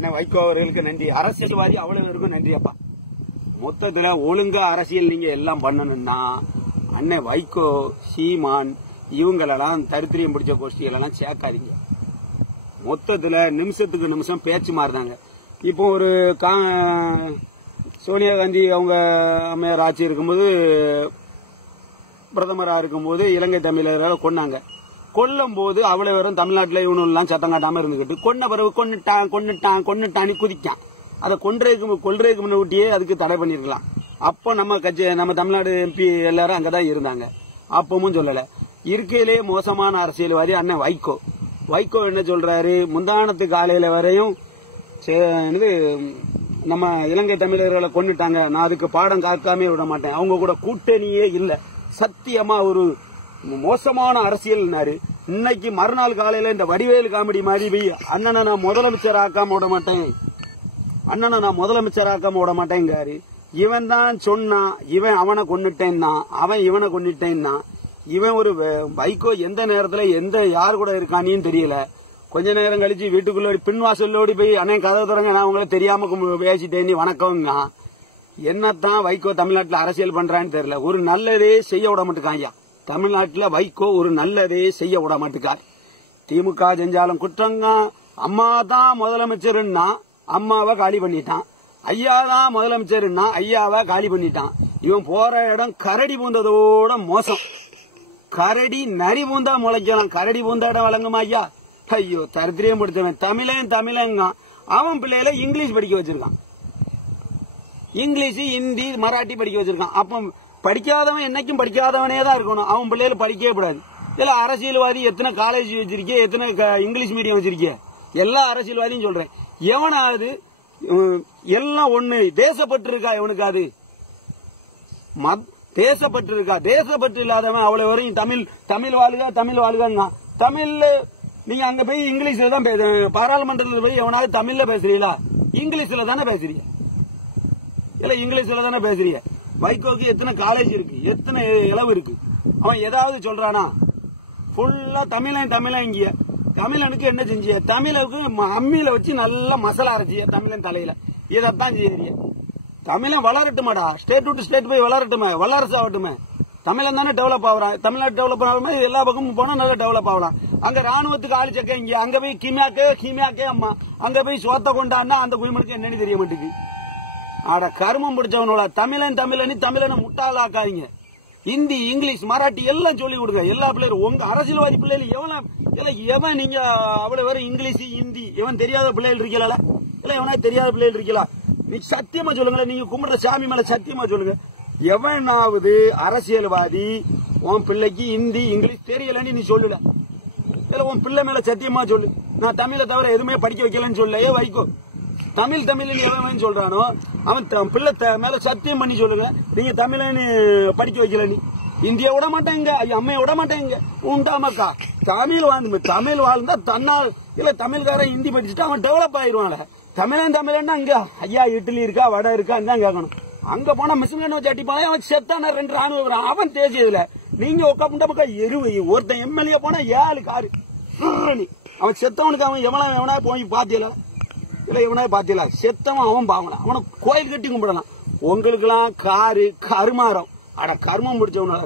என்ன வைகோ அவர்களுக்கு நன்றி. அரசியல்வாதி அவ்வளவு நன்றி அப்பா. மொத்தத்துல ஒழுங்கா அரசியல் நீங்க எல்லாம் பண்ணணும்னா அண்ணன் வைகோ சீமான் இவங்களெல்லாம் தரித்திரியம் பிடிச்ச கோஷ்டிகளெல்லாம் சேர்க்காதீங்க. மொத்தத்துல நிமிஷத்துக்கு நிமிஷம் பேச்சு மாறுதாங்க. இப்போ ஒரு கா- சோனியா காந்தி அவங்க அம்மையார் ஆட்சி இருக்கும்போது பிரதமராக இருக்கும்போது இலங்கை தமிழர்களை கொன்னாங்க. கொல்லும் போது அவ்வளவு பேரும் தமிழ்நாட்டில் இவனு எல்லாம் சத்தம் காட்டாம இருந்துகிட்டு கொன்ன பிறகு கொன்னுட்டான் கொன்னுட்டான் கொன்னுட்டான்னு குதிக்கான் அதை கொன்றதுக்கு கொள்றதுக்கு முன்னாடியே அதுக்கு தடை பண்ணிருக்கலாம் அப்போ நம்ம கட்சி நம்ம தமிழ்நாடு எம்பி எல்லாரும் அங்கதான் இருந்தாங்க. அப்பவும் சொல்லல. இருக்கையிலே மோசமான அரசியல்வாதி அண்ணன் வைகோ. வைகோ என்ன சொல்றாரு? முந்தானத்து காலையில வரையும் சே- என்னது நம்ம இலங்கை தமிழர்களை கொண்டுட்டாங்க நான் அதுக்கு பாடம் காக்காமே விட மாட்டேன். அவங்க கூட கூட்டணியே இல்ல. சத்தியமா ஒரு மோசமான அரசியல்னாரு. இன்னைக்கு மறுநாள் காலையில இந்த வடிவேல் காமெடி மாதிரி போய் அண்ணனை நான் முதலமைச்சர் ஆக்காம விட மாட்டேன். அண்ணனை நான் முதலமைச்சர் ஆக்காம விட மாட்டேங்காரு இவன் தான் சொன்னான் இவன் அவனை கொண்டுட்டேன்னா அவன் இவனை கொண்டுட்டேன்னா இவன் ஒரு வைகோ எந்த நேரத்துல எந்த யார் கூட இருக்கானின்னு தெரியல. கொஞ்ச நேரம் கழிச்சு வீட்டுக்குள்ள பின்வாசலோடு போய் அண்ணன் கதை திறங்க நான் உங்களை தெரியாம பேசிட்டேன் நீ வணக்கம்ங்க என்னத்தான் வைகோ தமிழ்நாட்டுல அரசியல் பண்றான்னு தெரியல. ஒரு நல்லதே செய்ய விட மாட்டேங்காயா தமிழ்நாட்டில் வைகோ ஒரு நல்லதே செய்ய விட மாட்டுக்கார் திமுக செஞ்சாலும் குற்றங்க? அம்மா தான் முதலமைச்சர்னா அம்மாவை காலி பண்ணிட்டான். ஐயா தான் முதலமைச்சர்னா ஐயாவை காலி பண்ணிட்டான். இவன் போற இடம் கரடி பூந்ததோட மோசம். கரடி நரி பூந்தா முளைக்கலாம். கரடி பூந்த இடம் வழங்குமா ஐயா? ஐயோ தரித்திரியம் படுத்தவன் தமிழன் தமிழங்க அவன் பிள்ளையில இங்கிலீஷ் படிக்க வச்சிருக்கான். இங்கிலீஷ் ஹிந்தி மராட்டி படிக்க வச்சிருக்கான். அப்போ படிக்காதவன் என்னைக்கும் படிக்காதவனே தான் இருக்கணும். அவன் பிள்ளைகள் படிக்கவே கூடாது. இதில் அரசியல்வாதி எத்தனை காலேஜ் வச்சிருக்கே எத்தனை இங்கிலீஷ் மீடியம் வச்சிருக்கே எல்லா அரசியல்வாதியும் சொல்றேன். எவனாவது எல்லாம் ஒண்ணு. தேசப்பட்டு இருக்கா எவனுக்காது மத்- தேசப்பற்று இருக்கா தேசப்பற்று இல்லாதவன் அவ்வளவு வரையும் தமிழ் தமிழ் வாழுக தமிழ் வாழுகங்க தமிழ்ல நீங்க அங்க போய் இங்கிலீஷ்ல தான் பேச பாராளுமன்றத்தில் போய் எவனாவது தமிழ்ல பேசுறீங்களா? இங்கிலீஷ்ல தானே பேசுறீங்க. இல்ல இங்கிலீஷ்ல தானே பேசுறீங்க. வைகோக்கு எத்தனை காலேஜ் இருக்கு? எத்தனை இளவு இருக்கு? அவன் ஏதாவது சொல்றானா? ஃபுல்லா தமிழன் தமிழன் இங்க தமிழனுக்கு என்ன செஞ்சிய தமிழுக்கு ம- அம்மியில வச்சு நல்லா மசாலா அரைச்சிய தமிழன் தலையில. இதைத்தான் செய்யறிய. தமிழன் வளரட்டுமாடா. ஸ்டேட் விட்டு ஸ்டேட் போய் வளரட்டுமே வளரசு ஆகட்டுமே. தமிழன் தானே டெவலப் ஆகிறான். தமிழ்நாடு டெவலப் ஆகாம எல்லா பக்கமும் போனா நல்லா டெவலப் ஆகலாம். அங்க ராணுவத்துக்கு ஆள் சக்க இங்க அங்க போய் கிமியாக்கே கிமியாக்கே அம்மா. அங்க போய் சோத்த கொண்டான்னா அந்த குயிமனுக்கு என்னன்னு தெரிய மாட்டேங்குது. ஆட கருமம் பிடிச்சவனோட தமிழன் தமிழனி தமிழனை முட்டாளாக்காதீங்க. ஹிந்தி இங்கிலீஷ் மராட்டி எல்லாம் சொல்லி கொடுங்க. எல்லா பிள்ளைகளும் உங்க அரசியல்வாதி பிள்ளைகள் எவன இல்ல எவன் நீங்க அவ்வளவு வரும் இங்கிலீஷ் ஹிந்தி எவன் தெரியாத பிள்ளைகள் இருக்கல இல்ல எவனா தெரியாத பிள்ளைகள் இருக்கலாம் நீ சத்தியமா சொல்லுங்களேன் நீங்க கும்பிடுற சாமி மேல சத்தியமா சொல்லுங்க. எவனாவது அரசியல்வாதி உன் பிள்ளைக்கு ஹிந்தி இங்கிலீஷ் தெரியலன்னு நீ சொல்லல. இல்ல உன் பிள்ளை மேல சத்தியமா சொல்லு. நான் தமிழை தவிர எதுவுமே படிக்க வைக்கலன்னு சொல்லலையே வைக்கோ தமிழ் தமிழ் எவன் சொல்றானோ அவன் பிள்ளை மேல சத்தியம் பண்ணி சொல்லுங்க. நீங்க தமிழன் படிக்க வைக்கல நீ. இந்தியா விட மாட்டேங்க ஐயா, அம்மையை விட மாட்டேங்க. உண்டாமக்கா தமிழ் வாழ்ந்து தமிழ் வாழ்ந்தா தன்னால் இல்ல தமிழ்காரன் ஹிந்தி படிச்சுட்டு அவன் டெவலப் ஆயிருவான்ல. தமிழன் தமிழன்னா அங்க ஐயா இட்லி இருக்கா வடை இருக்கான்னு தான் கேட்கணும். அங்க போனா மிஷின் வச்சு அடிப்பான் அவன் செத்தான ரெண்டு ராணுவ அவன் தேசியதுல நீங்க உட்காந்து பக்கம் எருவை ஒருத்தன் எம்எல்ஏ போனா ஏழு காரு. அவன் செத்தவனுக்கு அவன் எவனா எவனா போய் பாத்தியல? இல்ல இவனா பாத்தியல செத்தவன் அவன் பாவலாம் அவனை கோயில் கட்டி கும்பிடலாம். உங்களுக்கு எல்லாம் காரு கருமாரம். அட கர்மம் பிடிச்சவன